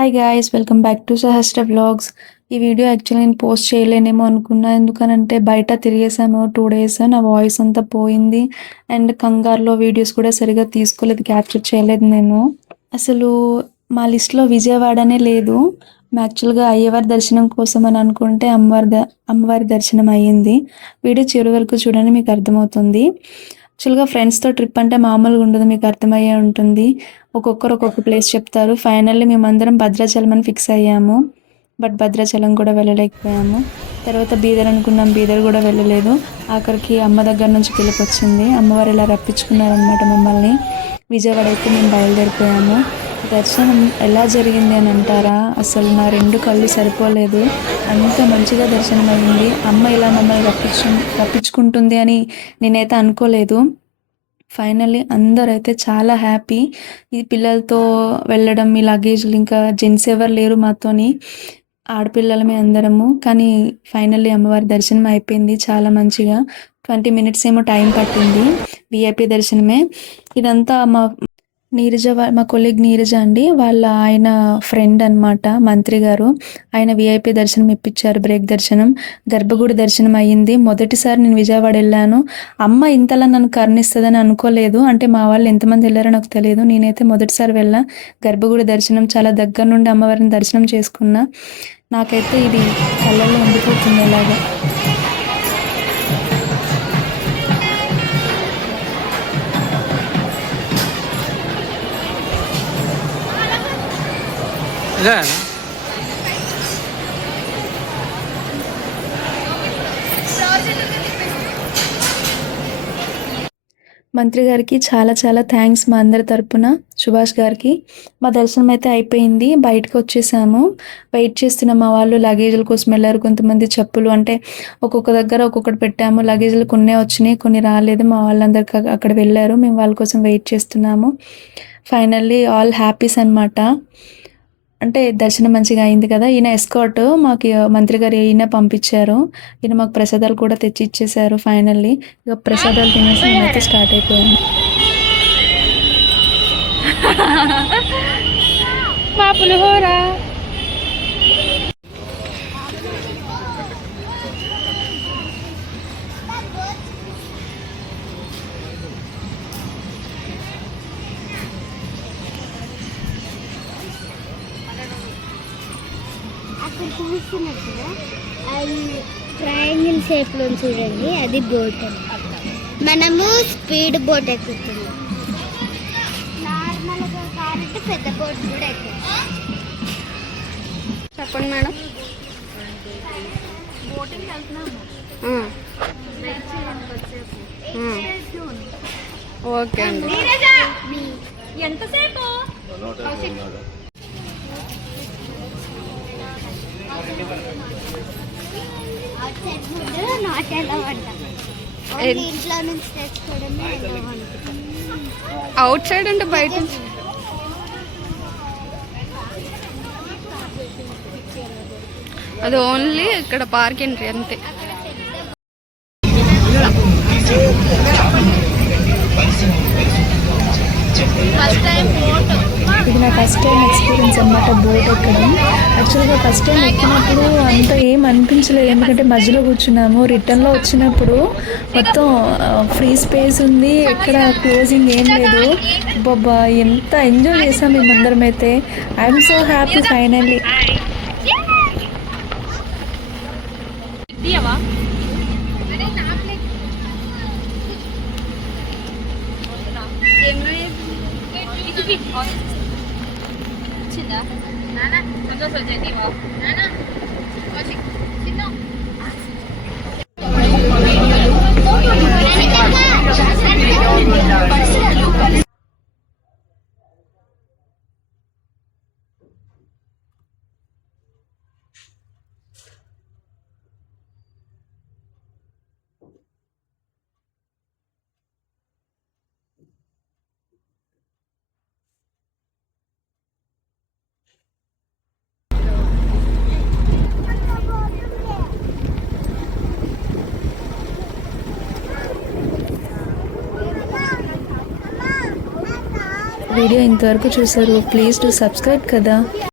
Hi guys welcome back to Sahasra blogs ఈ video actually నేను post చేయలేనేమో అనుకున్నా. ఎందుకనంటే బయట తిరిగేసాము టూ డేస్ నా వాయిస్ అంతా పోయింది. అండ్ కంగారులో వీడియోస్ కూడా సరిగా తీసుకోలేదు క్యాప్చర్ చేయలేదు నేను. అసలు మా లిస్ట్లో విజయవాడనే లేదు. యాక్చువల్గా అయ్యవారి దర్శనం కోసం అని అనుకుంటే అమ్మవారి ద అమ్మవారి దర్శనం అయ్యింది. వీడియో చివరి వరకు చూడండి మీకు అర్థమవుతుంది. యాక్చువల్గా ఫ్రెండ్స్తో ట్రిప్ అంటే మామూలుగా ఉండదు మీకు అర్థమయ్యే ఉంటుంది. ఒక్కొక్కరు ఒక్కొక్క ప్లేస్ చెప్తారు. ఫైనల్లీ మేమందరం భద్రాచలం అని ఫిక్స్ అయ్యాము. బట్ భద్రాచలం కూడా వెళ్ళలేకపోయాము. తర్వాత బీదర్ అనుకున్నాం బీదర్ కూడా వెళ్ళలేదు. ఆఖరికి అమ్మ దగ్గర నుంచి పిలుపు వచ్చింది అమ్మవారు ఇలా రప్పించుకున్నారనమాట మమ్మల్ని. విజయవాడ అయితే మేము బయలుదేరిపోయాము. దర్శనం ఎలా జరిగింది అని అంటారా? అసలు నా రెండు కళ్ళు సరిపోలేదు. అంత మంచిగా దర్శనం అయింది అమ్మ ఇలా మమ్మల్ని రప్పించు రప్పించుకుంటుంది అని నేనైతే అనుకోలేదు. ఫైనల్లీ అందరూ అయితే చాలా హ్యాపీ ఈ పిల్లలతో వెళ్ళడం ఈ లగేజ్లు ఇంకా జెంట్స్ ఎవరు లేరు మాతోని ఆడపిల్లలమే అందరము. కానీ ఫైనల్లీ అమ్మవారి దర్శనం అయిపోయింది చాలా మంచిగా. ట్వంటీ మినిట్స్ ఏమో టైం పట్టింది. విఐపి దర్శనమే. ఇదంతా మా నీరజ మా కొలీగ్ నీరజ అండి. వాళ్ళ ఆయన ఫ్రెండ్ అన్నమాట మంత్రి గారు. ఆయన విఐపి దర్శనం ఇప్పించారు బ్రేక్ దర్శనం. గర్భగుడి దర్శనం అయ్యింది. మొదటిసారి నేను విజయవాడ వెళ్ళాను. అమ్మ ఇంతలా నన్ను కరుణిస్తుందని అనుకోలేదు. అంటే మా వాళ్ళు ఎంతమంది వెళ్ళారో నాకు తెలియదు. నేనైతే మొదటిసారి వెళ్ళా. గర్భగుడి దర్శనం చాలా దగ్గర నుండి అమ్మవారిని దర్శనం చేసుకున్నా. నాకైతే ఇది కళ్ళల్లో ఉండిపోతుంది ఇలాగా ఇదే మంత్రి గారికి చాలా చాలా థ్యాంక్స్ మా అందరి తరపున సుభాష్ గారికి. మా దర్శనం అయితే అయిపోయింది బయటకు వచ్చేసాము. వెయిట్ చేస్తున్న మా వాళ్ళు లగేజ్ల కోసం వెళ్ళారు. కొంతమంది చెప్పులు అంటే ఒక్కొక్క దగ్గర ఒక్కొక్కటి పెట్టాము. లగేజ్లు కొన్ని వచ్చినాయి కొన్ని రాలేదు. మా వాళ్ళందరికి అక్కడ వెళ్ళారు. మేము వాళ్ళ కోసం వెయిట్ చేస్తున్నాము. ఫైనల్లీ ఆల్ హ్యాపీస్ అన్నమాట. అంటే దర్శనం మంచిగా అయింది కదా. ఈయన ఎస్కాట్ మాకు మంత్రి గారు ఈయన పంపించారు. ఈయన మాకు ప్రసాదాలు కూడా తెచ్చి ఇచ్చేసారు ఫైనల్లీ ఇక ప్రసాదాలు తినేసి మేమైతే స్టార్ట్ అయిపోయాను మా పులిహోర. అక్కడ చూస్తున్నారు కదా అది ట్రయాంగిల్ షేప్లో చూడండి అది బోట్ మనము స్పీడ్ బోట్ ఎక్కుతున్నాం నార్మల్గా కాబట్టి పెద్ద బోట్ కూడా ఎక్కుతాం చెప్పండి మేడం. ఆ. ఆ. ఓకే అండి. ఎంతసేపు? నాట్ అంట ఇంట్లో నుంచి తెచ్చుకోవడమే అవుట్ సైడ్ అంటే బయట అది ఓన్లీ ఇక్కడ పార్క్ ఎంట్రీ అంతే. ఇది నా ఫస్ట్ టైం ఎక్స్పీరియన్స్ అనమాట బోట్ ఎక్కడం. యాక్చువల్గా ఫస్ట్ టైం ఎక్కినప్పుడు అంత ఏం అనిపించలేదు. ఎందుకంటే మధ్యలో కూర్చున్నాము రిటర్న్లో వచ్చినప్పుడు మొత్తం ఫ్రీ స్పేస్ ఉంది ఎక్కడ క్లోజింగ్ ఏం లేదు. బాబా ఎంత ఎంజాయ్ చేసాం మేమందరం అయితే. ఐఎమ్ సో హ్యాపీ ఫైనల్లీ ના ના સમજો સમજો દીવો ના ના వీడియో ఇంతవరకు చూసారు ప్లీజ్ టు సబ్స్క్రైబ్ కదా.